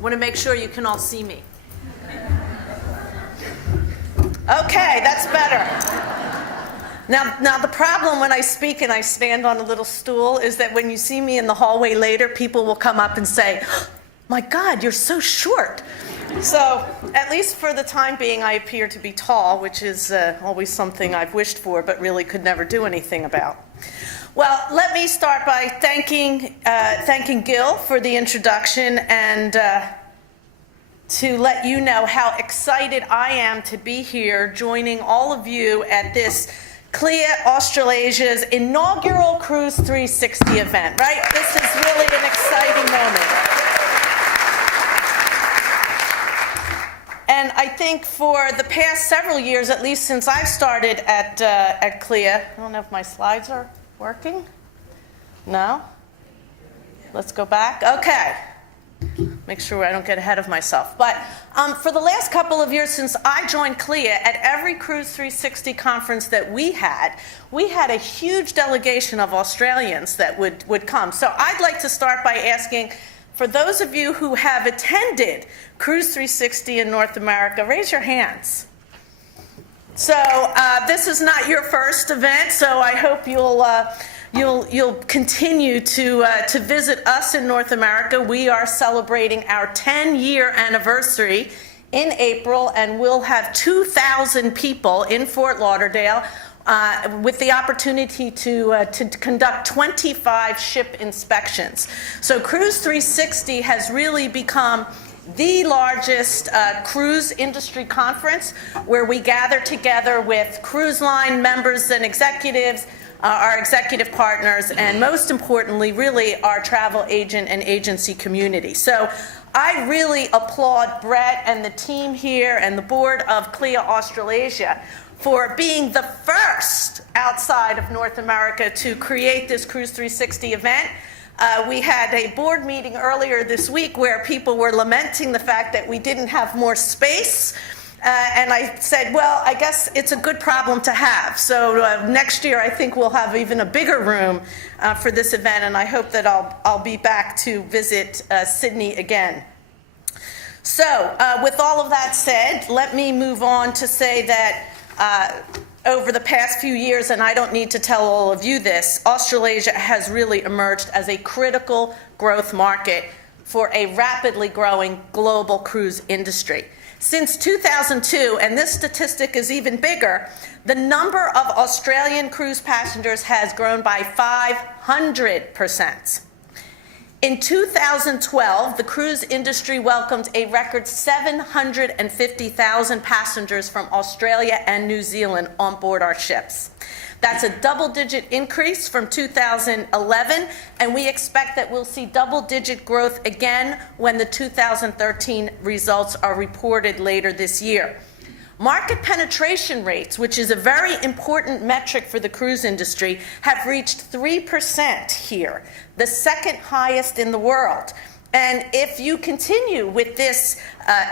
Want to make sure you can all see me. Okay, that's better. Now the problem when I speak and I stand on a little stool is that when you see me in the hallway later, people will come up and say, "My God, you're so short." So at least for the time being, I appear to be tall, which is always something I've wished for, but really could never do anything about. Well, let me start by thanking Gil for the introduction and to let you know how excited I am to be here joining all of you at this CLIA Australasia's inaugural Cruise3Sixty event, right? This is really an exciting moment. And I think for the past several years, at least since I've started at CLIA, I don't know if my slides are working. No? Let's go back. Okay. Make sure I don't get ahead of myself. But for the last couple of years since I joined CLIA, at every Cruise3Sixty conference that we had a huge delegation of Australians that would come. So I'd like to start by asking, for those of you who have attended Cruise3Sixty in North America, raise your hands. So this is not your first event, so I hope you'll continue to visit us in North America. We are celebrating our 10-year anniversary in April, and we'll have 2,000 people in Fort Lauderdale with the opportunity to conduct 25 ship inspections. So Cruise3Sixty has really become the largest cruise industry conference where we gather together with cruise line members and executives, our executive partners, and most importantly, really our travel agent and agency community. So I really applaud Brett and the team here and the board of CLIA Australasia for being the first outside of North America to create this Cruise3Sixty event. We had a board meeting earlier this week where people were lamenting the fact that we didn't have more space. And I said, well, I guess it's a good problem to have. So next year, I think we'll have even a bigger room for this event, and I hope that I'll be back to visit Sydney again. So with all of that said, let me move on to say that over the past few years, and I don't need to tell all of you this, Australasia has really emerged as a critical growth market for a rapidly growing global cruise industry. Since 2002, and this statistic is even bigger, the number of Australian cruise passengers has grown by 500%. In 2012, the cruise industry welcomed a record 750,000 passengers from Australia and New Zealand on board our ships. That's a double-digit increase from 2011, and we expect that we'll see double-digit growth again when the 2013 results are reported later this year. Market penetration rates, which is a very important metric for the cruise industry, have reached 3% here, the second highest in the world. And if you continue with this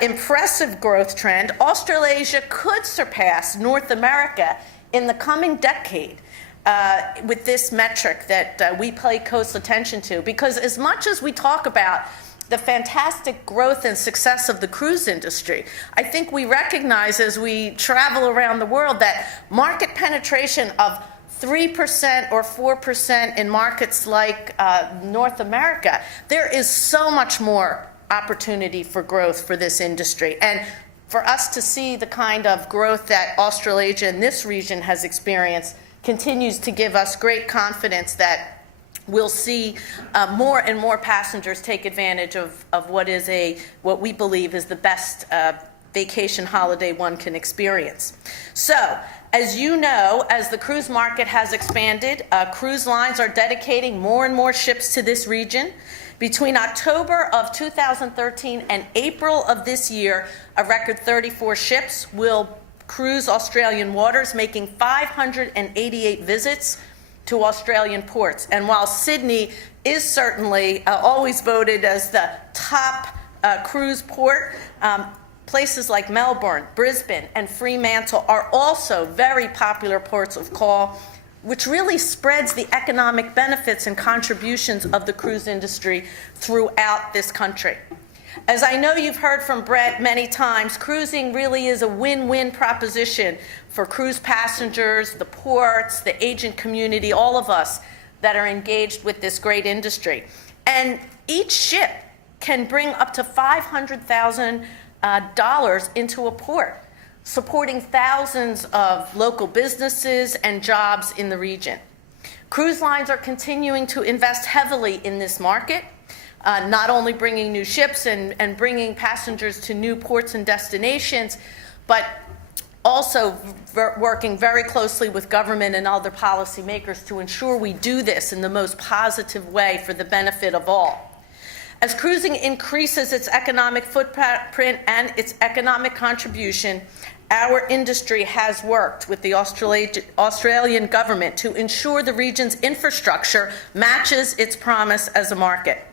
impressive growth trend, Australasia could surpass North America in the coming decade with this metric that we pay close attention to. Because as much as we talk about the fantastic growth and success of the cruise industry, I think we recognize as we travel around the world that market penetration of 3% or 4% in markets like North America, there is so much more opportunity for growth for this industry. And for us to see the kind of growth that Australasia in this region has experienced continues to give us great confidence that we'll see more and more passengers take advantage of what we believe is the best vacation holiday one can experience. So, as you know, as the cruise market has expanded, cruise lines are dedicating more and more ships to this region. Between October of 2013 and April of this year, a record 34 ships will cruise Australian waters, making 588 visits to Australian ports. And while Sydney is certainly always voted as the top cruise port, places like Melbourne, Brisbane, and Fremantle are also very popular ports of call, which really spreads the economic benefits and contributions of the cruise industry throughout this country. As I know you've heard from Brett many times, cruising really is a win-win proposition for cruise passengers, the ports, the agent community, all of us that are engaged with this great industry. And each ship can bring up to $500,000 into a port, supporting thousands of local businesses and jobs in the region. Cruise lines are continuing to invest heavily in this market, not only bringing new ships and bringing passengers to new ports and destinations, but also working very closely with government and other policymakers to ensure we do this in the most positive way for the benefit of all. As cruising increases its economic footprint and its economic contribution, our industry has worked with the Australian government to ensure the region's infrastructure matches its promise as a market.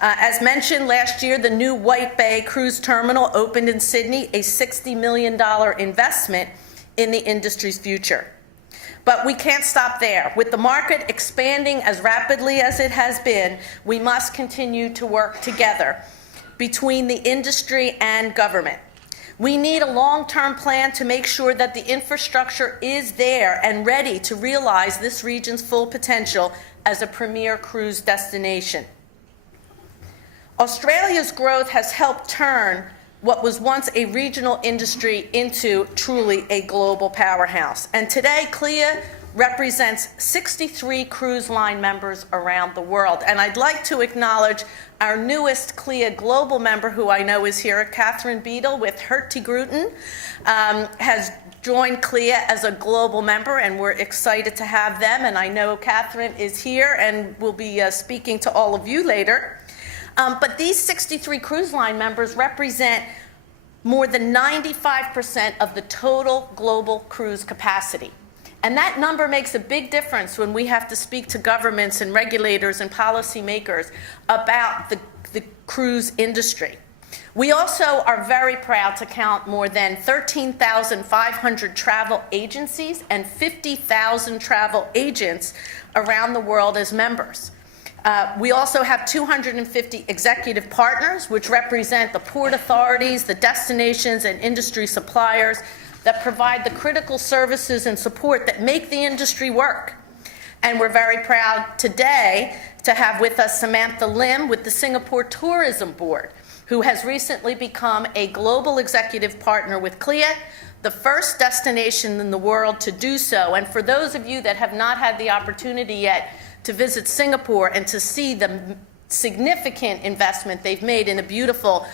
As mentioned last year, the new White Bay Cruise Terminal opened in Sydney, a $60 million investment in the industry's future. But we can't stop there. With the market expanding as rapidly as it has been, we must continue to work together between the industry and government. We need a long-term plan to make sure that the infrastructure is there and ready to realize this region's full potential as a premier cruise destination. Australia's growth has helped turn what was once a regional industry into truly a global powerhouse. And today, CLIA represents 63 cruise line members around the world. And I'd like to acknowledge our newest CLIA global member, who I know is here, Catherine Beadle with Hurtigruten, has joined CLIA as a global member, and we're excited to have them. And I know Catherine is here and will be speaking to all of you later. But these 63 cruise line members represent more than 95% of the total global cruise capacity. And that number makes a big difference when we have to speak to governments and regulators and policymakers about the cruise industry. We also are very proud to count more than 13,500 travel agencies and 50,000 travel agents around the world as members. We also have 250 executive partners, which represent the port authorities, the destinations, and industry suppliers that provide the critical services and support that make the industry work. And we're very proud today to have with us Samantha Lim with the Singapore Tourism Board, who has recently become a global executive partner with CLIA, the first destination in the world to do so. And for those of you that have not had the opportunity yet to visit Singapore and to see the significant investment they've made in a beautiful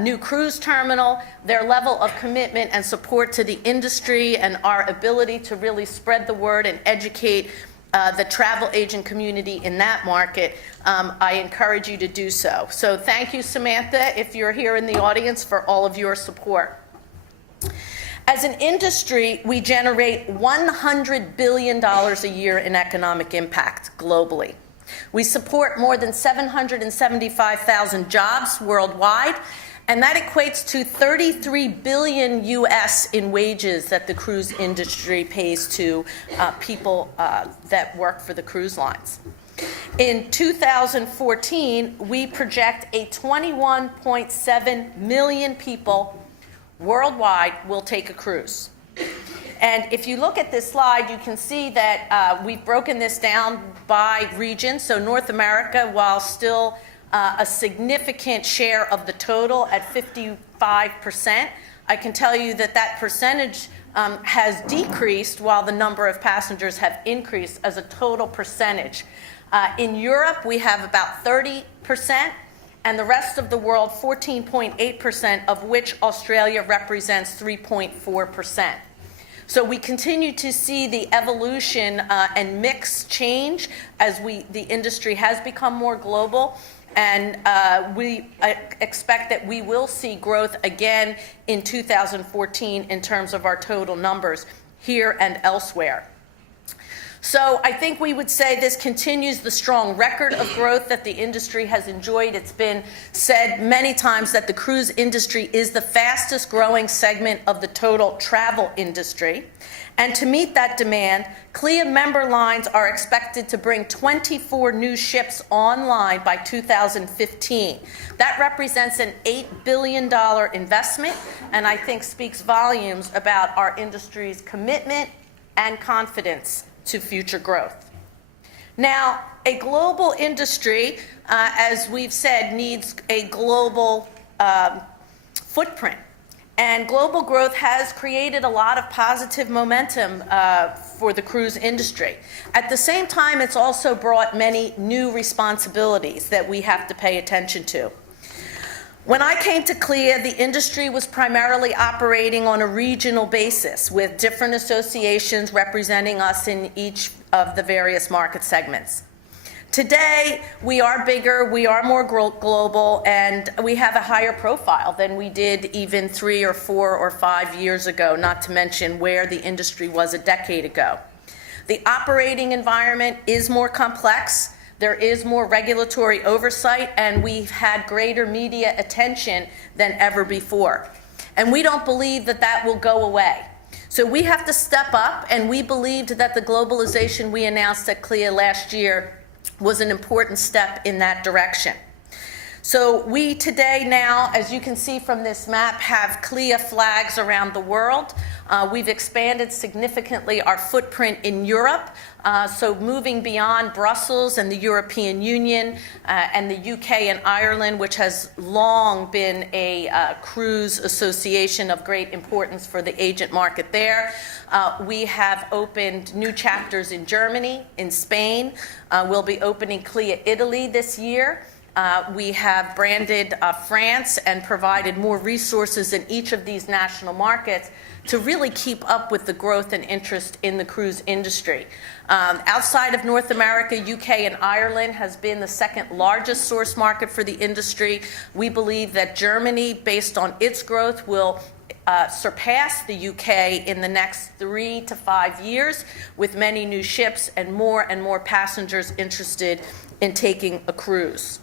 new cruise terminal, their level of commitment and support to the industry, and our ability to really spread the word and educate the travel agent community in that market, I encourage you to do so. So thank you, Samantha, if you're here in the audience, for all of your support. As an industry, we generate $100 billion a year in economic impact globally. We support more than 775,000 jobs worldwide, and that equates to $33 billion US in wages that the cruise industry pays to people that work for the cruise lines. In 2014, we project a 21.7 million people worldwide will take a cruise. And if you look at this slide, you can see that we've broken this down by region. So North America, while still a significant share of the total at 55%, I can tell you that that percentage has decreased while the number of passengers have increased as a total percentage. In Europe, we have about 30%. And the rest of the world, 14.8%, of which Australia represents 3.4%. So we continue to see the evolution and mix change as the industry has become more global. And we expect that we will see growth again in 2014 in terms of our total numbers here and elsewhere. So I think we would say this continues the strong record of growth that the industry has enjoyed. It's been said many times that the cruise industry is the fastest growing segment of the total travel industry. And to meet that demand, CLIA member lines are expected to bring 24 new ships online by 2015. That represents an $8 billion investment, and I think speaks volumes about our industry's commitment and confidence to future growth. Now, a global industry, as we've said, needs a global footprint. And global growth has created a lot of positive momentum for the cruise industry. At the same time, it's also brought many new responsibilities that we have to pay attention to. When I came to CLIA, the industry was primarily operating on a regional basis with different associations representing us in each of the various market segments. Today, we are bigger, we are more global, and we have a higher profile than we did even 3 or 4 or 5 years ago, not to mention where the industry was a decade ago. The operating environment is more complex, there is more regulatory oversight, and we've had greater media attention than ever before. And we don't believe that that will go away. So we have to step up, and we believed that the globalization we announced at CLIA last year was an important step in that direction. So we today now, as you can see from this map, have CLIA flags around the world. We've expanded significantly our footprint in Europe, so moving beyond Brussels and the European Union and the UK and Ireland, which has long been a cruise association of great importance for the agent market there. We have opened new chapters in Germany, in Spain. We'll be opening CLIA Italy this year. We have branded France and provided more resources in each of these national markets to really keep up with the growth and interest in the cruise industry. Outside of North America, UK and Ireland has been the second largest source market for the industry. We believe that Germany, based on its growth, will surpass the UK in the next 3 to 5 years, with many new ships and more passengers interested in taking a cruise.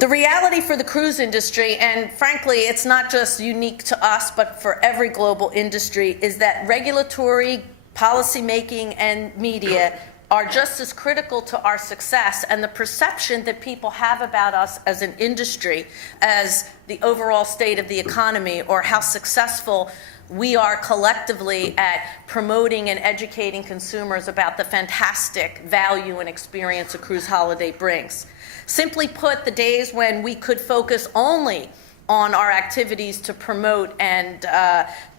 The reality for the cruise industry, and frankly, it's not just unique to us, but for every global industry, is that regulatory, policymaking, and media are just as critical to our success and the perception that people have about us as an industry as the overall state of the economy or how successful we are collectively at promoting and educating consumers about the fantastic value and experience a cruise holiday brings. Simply put, the days when we could focus only on our activities to promote and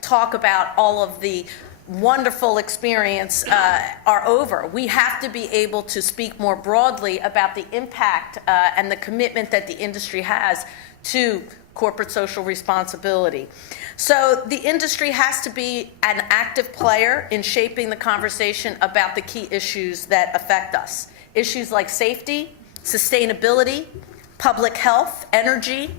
talk about all of the wonderful experience are over. We have to be able to speak more broadly about the impact and the commitment that the industry has to corporate social responsibility. So the industry has to be an active player in shaping the conversation about the key issues that affect us. Issues like safety, sustainability, public health, energy,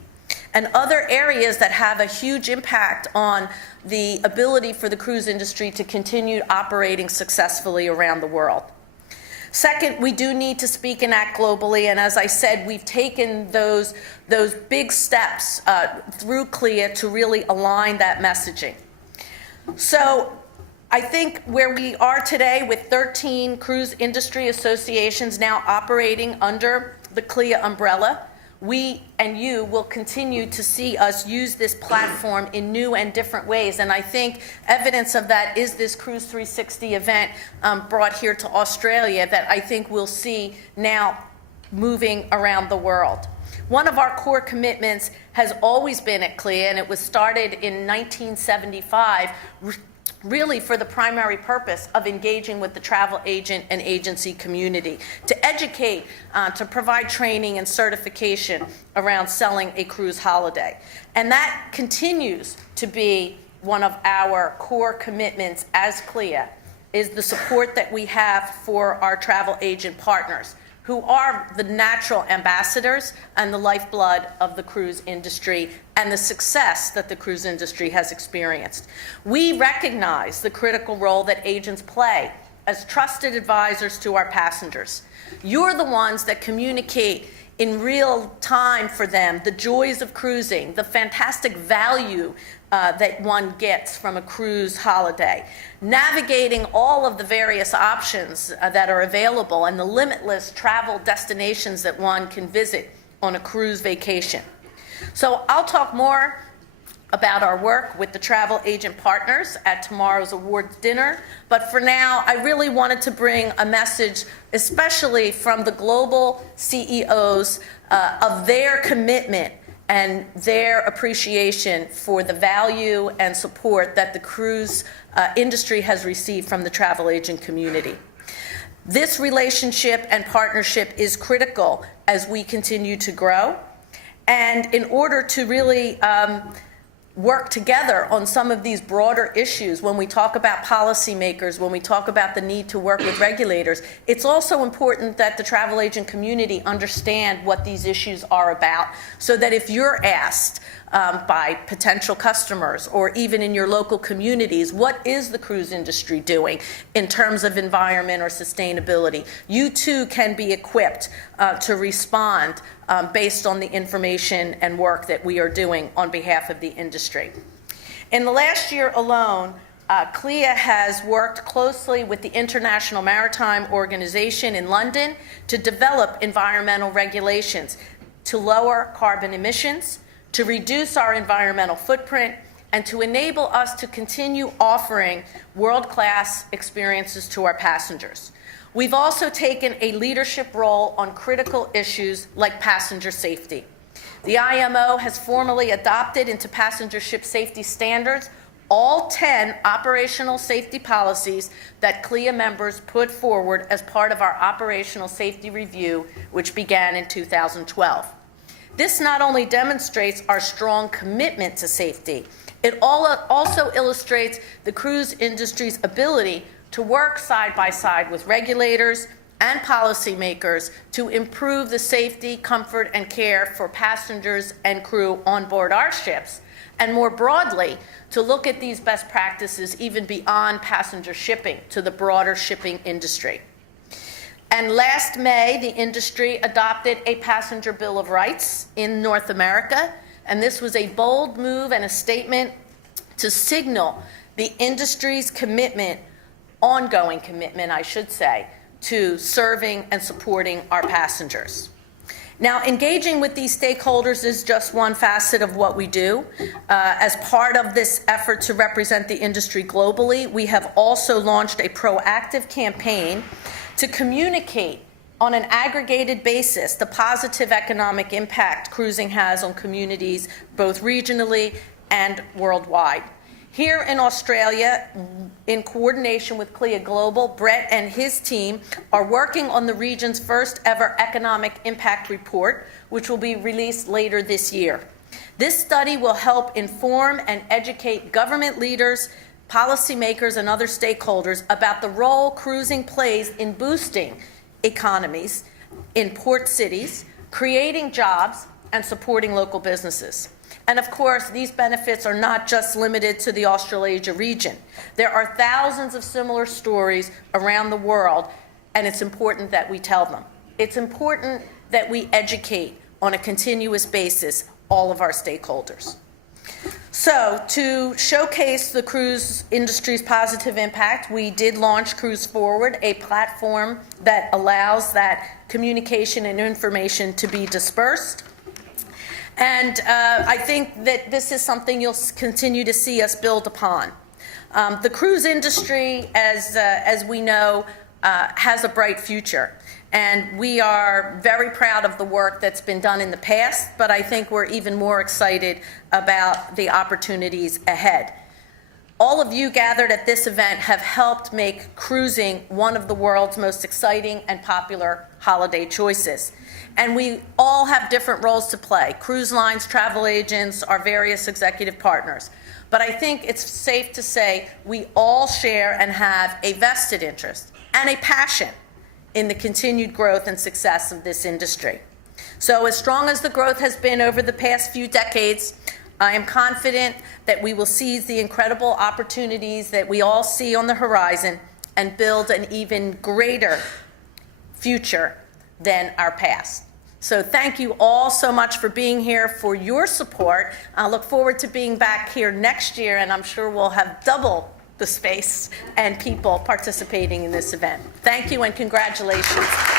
and other areas that have a huge impact on the ability for the cruise industry to continue operating successfully around the world. Second, we do need to speak and act globally, and as I said, we've taken those big steps through CLIA to really align that messaging. So I think where we are today with 13 cruise industry associations now operating under the CLIA umbrella, we and you will continue to see us use this platform in new and different ways. And I think evidence of that is this Cruise3Sixty event brought here to Australia that I think we'll see now moving around the world. One of our core commitments has always been at CLIA, and it was started in 1975, really for the primary purpose of engaging with the travel agent and agency community, to educate, to provide training and certification around selling a cruise holiday. And that continues to be one of our core commitments as CLIA, is the support that we have for our travel agent partners, who are the natural ambassadors and the lifeblood of the cruise industry and the success that the cruise industry has experienced. We recognize the critical role that agents play as trusted advisors to our passengers. You're the ones that communicate in real time for them the joys of cruising, the fantastic value that one gets from a cruise holiday, navigating all of the various options that are available and the limitless travel destinations that one can visit on a cruise vacation. So I'll talk more about our work with the travel agent partners at tomorrow's awards dinner, but for now I really wanted to bring a message, especially from the global CEOs, of their commitment and their appreciation for the value and support that the cruise industry has received from the travel agent community. This relationship and partnership is critical as we continue to grow, and in order to really work together on some of these broader issues, when we talk about policymakers, when we talk about the need to work with regulators, it's also important that the travel agent community understand what these issues are about, so that if you're asked by potential customers or even in your local communities, what is the cruise industry doing in terms of environment or sustainability, you too can be equipped to respond based on the information and work that we are doing on behalf of the industry. In the last year alone, CLIA has worked closely with the International Maritime Organization in London to develop environmental regulations to lower carbon emissions, to reduce our environmental footprint, and to enable us to continue offering world-class experiences to our passengers. We've also taken a leadership role on critical issues like passenger safety. The IMO has formally adopted into passenger ship safety standards all 10 operational safety policies that CLIA members put forward as part of our operational safety review, which began in 2012. This not only demonstrates our strong commitment to safety, it also illustrates the cruise industry's ability to work side by side with regulators and policymakers to improve the safety, comfort, and care for passengers and crew on board our ships, and more broadly, to look at these best practices even beyond passenger shipping to the broader shipping industry. And last May, the industry adopted a passenger Bill of Rights in North America, and this was a bold move and a statement to signal the industry's commitment, ongoing commitment, I should say, to serving and supporting our passengers. Now, engaging with these stakeholders is just one facet of what we do. As part of this effort to represent the industry globally, we have also launched a proactive campaign to communicate on an aggregated basis the positive economic impact cruising has on communities both regionally and worldwide. Here in Australia, in coordination with CLIA Global, Brett and his team are working on the region's first ever economic impact report, which will be released later this year. This study will help inform and educate government leaders, policymakers, and other stakeholders about the role cruising plays in boosting economies in port cities, creating jobs, and supporting local businesses. And of course, these benefits are not just limited to the Australasia region. There are thousands of similar stories around the world, and it's important that we tell them. It's important that we educate on a continuous basis all of our stakeholders. So, to showcase the cruise industry's positive impact, we did launch Cruise Forward, a platform that allows that communication and information to be dispersed. And I think that this is something you'll continue to see us build upon. The cruise industry, as we know, has a bright future. And we are very proud of the work that's been done in the past, but I think we're even more excited about the opportunities ahead. All of you gathered at this event have helped make cruising one of the world's most exciting and popular holiday choices. And we all have different roles to play: cruise lines, travel agents, our various executive partners. But I think it's safe to say we all share and have a vested interest and a passion in the continued growth and success of this industry. So as strong as the growth has been over the past few decades, I am confident that we will seize the incredible opportunities that we all see on the horizon and build an even greater future than our past. So thank you all so much for being here, for your support. I look forward to being back here next year, and I'm sure we'll have double the space and people participating in this event. Thank you and congratulations.